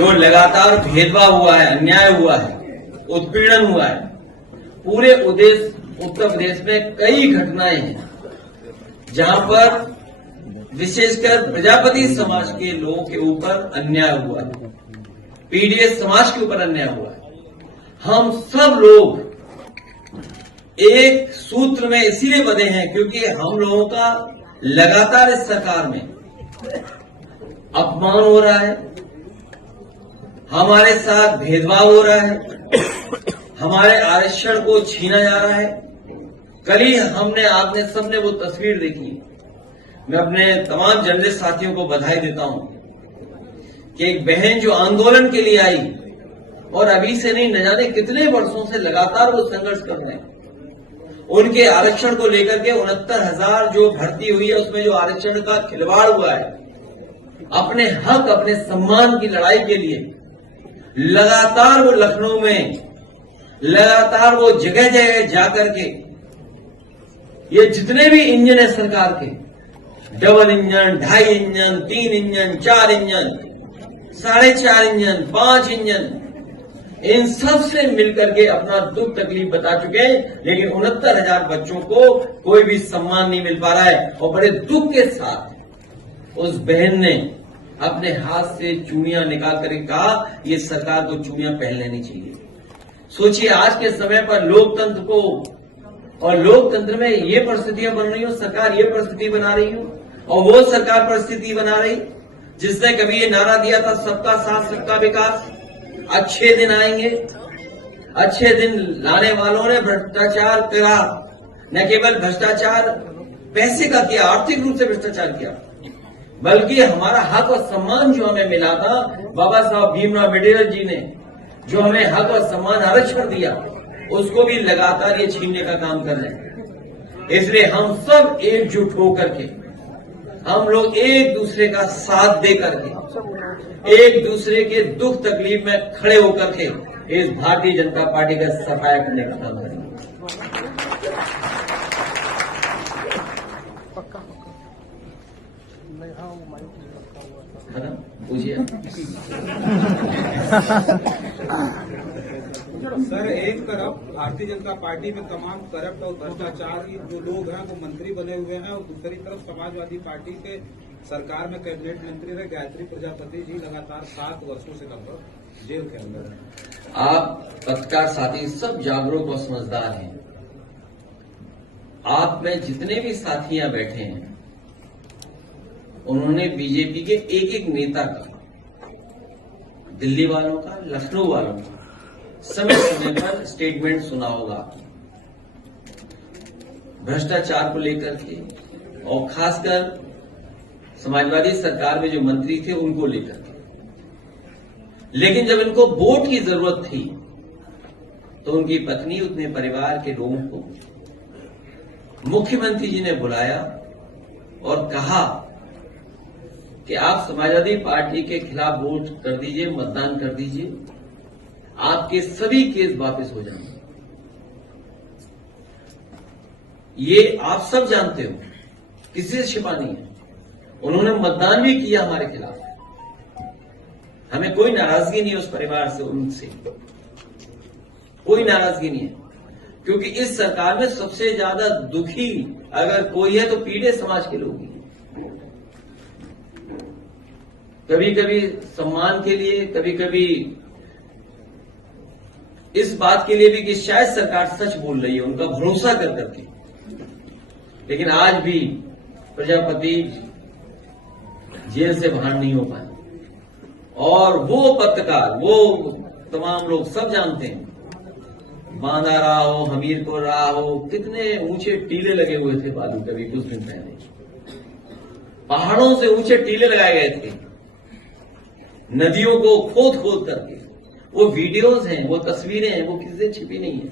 जो लगातार भेदभाव हुआ है, अन्याय हुआ है, उत्पीड़न हुआ है, पूरे उत्तर प्रदेश में कई घटनाएं हैं जहां पर विशेषकर प्रजापति समाज के लोगों के ऊपर अन्याय हुआ है, पीडीएस समाज के ऊपर अन्याय हुआ है। हम सब लोग एक सूत्र में इसीलिए बंधे हैं क्योंकि हम लोगों का लगातार इस सरकार में अपमान हो रहा है, हमारे साथ भेदभाव हो रहा है, हमारे आरक्षण को छीना जा रहा है। कल ही आपने सबने वो तस्वीर देखी। मैं अपने तमाम जर्नलिस्ट साथियों को बधाई देता हूं कि एक बहन जो आंदोलन के लिए आई और अभी से नहीं, न जाने कितने वर्षों से लगातार वो संघर्ष कर रहे हैं, उनके आरक्षण को लेकर के 69,000 जो भर्ती हुई है उसमें जो आरक्षण का खिलवाड़ हुआ है, अपने हक, अपने सम्मान की लड़ाई के लिए लगातार वो लखनऊ में लगातार वो जगह जगह जाकर के ये जितने भी इंजन है सरकार के, double engine, 2.5 engine, 3 engine, 4 engine, 4.5 engine, 5 engine, इन सब से मिलकर के अपना दुख तकलीफ बता चुके हैं, लेकिन 69,000 बच्चों को कोई भी सम्मान नहीं मिल पा रहा है। और बड़े दुख के साथ उस बहन ने अपने हाथ से चूड़ियां निकाल करके कहा, ये सरकार को चूड़ियां पहन लेनी चाहिए। सोचिए आज के समय पर लोकतंत्र को और लोकतंत्र में ये परिस्थितियां बन रही हो, सरकार ये परिस्थिति बना रही हो, और वो सरकार परिस्थिति बना रही जिसने कभी ये नारा दिया था सबका साथ सबका विकास। अच्छे दिन आएंगे, अच्छे दिन लाने वालों ने भ्रष्टाचार करा, न केवल भ्रष्टाचार पैसे का किया, आर्थिक रूप से भ्रष्टाचार किया, बल्कि हमारा हक और सम्मान जो हमें मिला था, बाबा साहब भीमराव अम्बेडकर जी ने जो हमें हक और सम्मान आरक्षण दिया, उसको भी लगातार ये छीनने का काम कर रहे हैं। इसलिए हम सब एकजुट होकर के, हम लोग एक दूसरे का साथ दे करके, एक दूसरे के दुख तकलीफ में खड़े होकर के इस भारतीय जनता पार्टी का सफाया करने का काम करेंगे। है ना, पूछिए। सर, एक तरफ भारतीय जनता पार्टी में तमाम करप्ट और भ्रष्टाचारी जो लोग हैं वो मंत्री बने हुए हैं, और दूसरी तरफ समाजवादी पार्टी के सरकार में कैबिनेट मंत्री रहे गायत्री प्रजापति जी लगातार 7 वर्षों से लगभग जेल के अंदर हैं। आप पत्रकार साथी सब जागरूक और समझदार हैं। आप में जितने भी साथियां बैठे हैं, उन्होंने बीजेपी के एक एक नेता का, दिल्ली वालों का, लखनऊ वालों का समय समय पर स्टेटमेंट सुना होगा भ्रष्टाचार को लेकर के, और खासकर समाजवादी सरकार में जो मंत्री थे उनको लेकर के। लेकिन जब इनको वोट की जरूरत थी तो उनकी पत्नी, उतने परिवार के लोगों को मुख्यमंत्री जी ने बुलाया और कहा कि आप समाजवादी पार्टी के खिलाफ वोट कर दीजिए, मतदान कर दीजिए, आपके सभी केस वापस हो जाएंगे। ये आप सब जानते हो, किसी से छिपा नहीं है। उन्होंने मतदान भी किया हमारे खिलाफ, हमें कोई नाराजगी नहीं है उस परिवार से, उनसे कोई नाराजगी नहीं है, क्योंकि इस सरकार में सबसे ज्यादा दुखी अगर कोई है तो पीड़ित समाज के लोग ही हैं। कभी कभी सम्मान के लिए, कभी कभी इस बात के लिए भी कि शायद सरकार सच बोल रही है, उनका भरोसा कर करके, लेकिन आज भी प्रजापति जेल से बाहर नहीं हो पाए। और वो पत्रकार, वो तमाम लोग सब जानते हैं, बांदा रहा हो, हमीरपुर रहा हो, कितने ऊंचे टीले लगे हुए थे बालू, कभी कुछ दिन पहले पहाड़ों से ऊंचे टीले लगाए गए थे, नदियों को खोद खोद करके। वो वीडियोज हैं, वो तस्वीरें हैं, वो किसी से छिपी नहीं है।